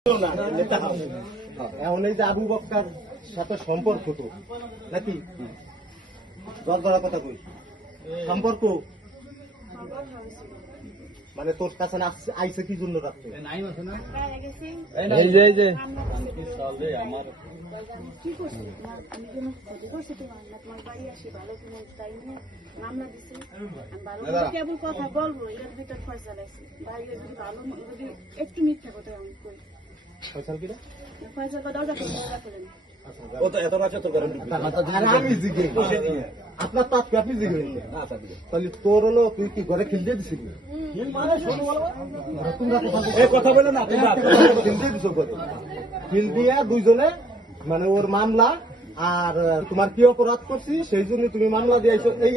এখন এই যে আবু বক্কার সাথে সম্পর্ক তো নাকি দরকার কথা কই সম্পর্ক মানে তোর কাছে আইসে কি জন্য রাখতে কেবল কথা বলবো এর ভিতর ফয়সাল আছে ভাই যদি ভালো যদি একটু মিথ্যা কথা আমি কই ফয়সাল কি রে ফয়সাল কথা দরজা খুলেন ও তো এত রাতে তোর কারণ আমি জিগে আপনার তাপ কি আপনি জিগে না তাহলে তোর হলো তুই কি ঘরে খেলতে দিছিস মানে শোনো বলো তোমরা এই কথা বলে না তোমরা খেলতে দিছো করে খেল দিয়া দুইজনে মানে ওর মামলা আর তোমার কি অপরাধ করছি সেই জন্য তুমি মামলা দিয়েছো এই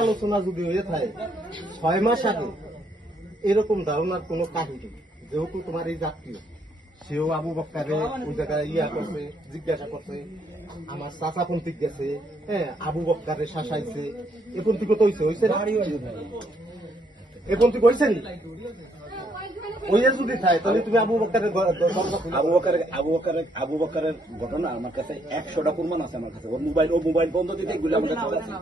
আলোচনা যদি হয়ে থাকে 6 মাস আগে এরকম ধারণার কোন কাহিনী যেহেতু তোমার এই জাতীয় সেও আবু বক্কারে ওই জায়গায় করছে জিজ্ঞাসা করছে আমার চাচাপন্থী গেছে হ্যাঁ আবু বক্কারে শাসাইছে এপন্থী কত হয়েছে এপন্থী কইছে নি ওই যদি থাকে তাহলে তুমি আবু বক্কারের আবু বক্কারের ঘটনা আমার কাছে 100টা প্রমাণ আছে আমার কাছে ওর মোবাইল বন্ধ দিতে এগুলো আমার কাছে আছে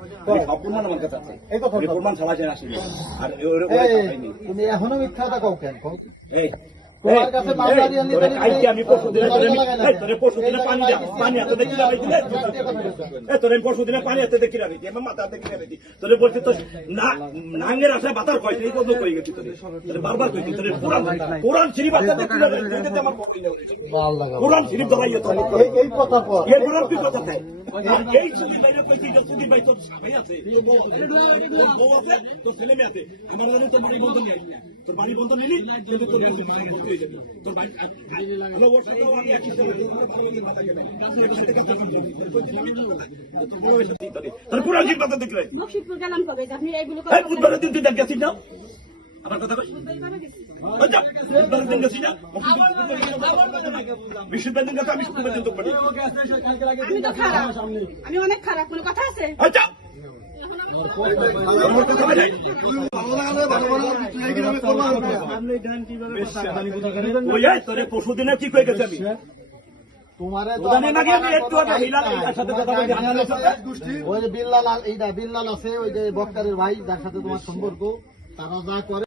সব প্রমাণ আমার কাছে আছে এই কথা প্রমাণ ছাড়া যায় আসেনি আর তুমি এখনো মিথ্যা কথা কও কেন এই তোমার কাছে মামলা দিয়ে আনলি আমি পরশুদিন পানি এত দেখি না তোরে পরশুদিন পানি এত দেখি না আমি মাথা দেখি না তোরে বলছি তো না নাঙ্গের আশায় বাতার কইছে এই কথা কই গেছি তোরে বারবার কইছি তোরে কোরআন শরীফ আছে দেখি না এটা আমার বড়ই না কোরআন শরীফ ধরাইয়া তো এই কথা কর এই কোরআন কি কথা থাকে এই সুদি বাইরে কইছি যে সুদি ভাই তোর সবাই আছে তোর বউ আছে তোর ছেলে মেয়ে আছে আমার মনে তো বাড়ি বন্ধ নেই তোর বাড়ি বন্ধ নিলি কিন্তু তোর তোর বাড়ি আমি ওর সাথে আমি একই সাথে মাথা গেল তোর পুরো জিন কথা দেখলে মকসুদপুর গেলাম কবে আপনি এইগুলো এই বুধবারের দিন তুই দেখ গেছিস না আমার কথা কই আচ্ছা বুধবারের দিন গেছিস না বিশুদ্ধের দিন গেছে আমি শুক্রবার দিন তো পড়ি আমি তো খারাপ আমি অনেক খারাপ কোনো কথা আছে আচ্ছা পরশুদিনে কি কয়ে গেছে আমি বিল্লাল আছে ওই যে বক্তারের ভাই যার সাথে তোমার সম্পর্ক তারা যা করে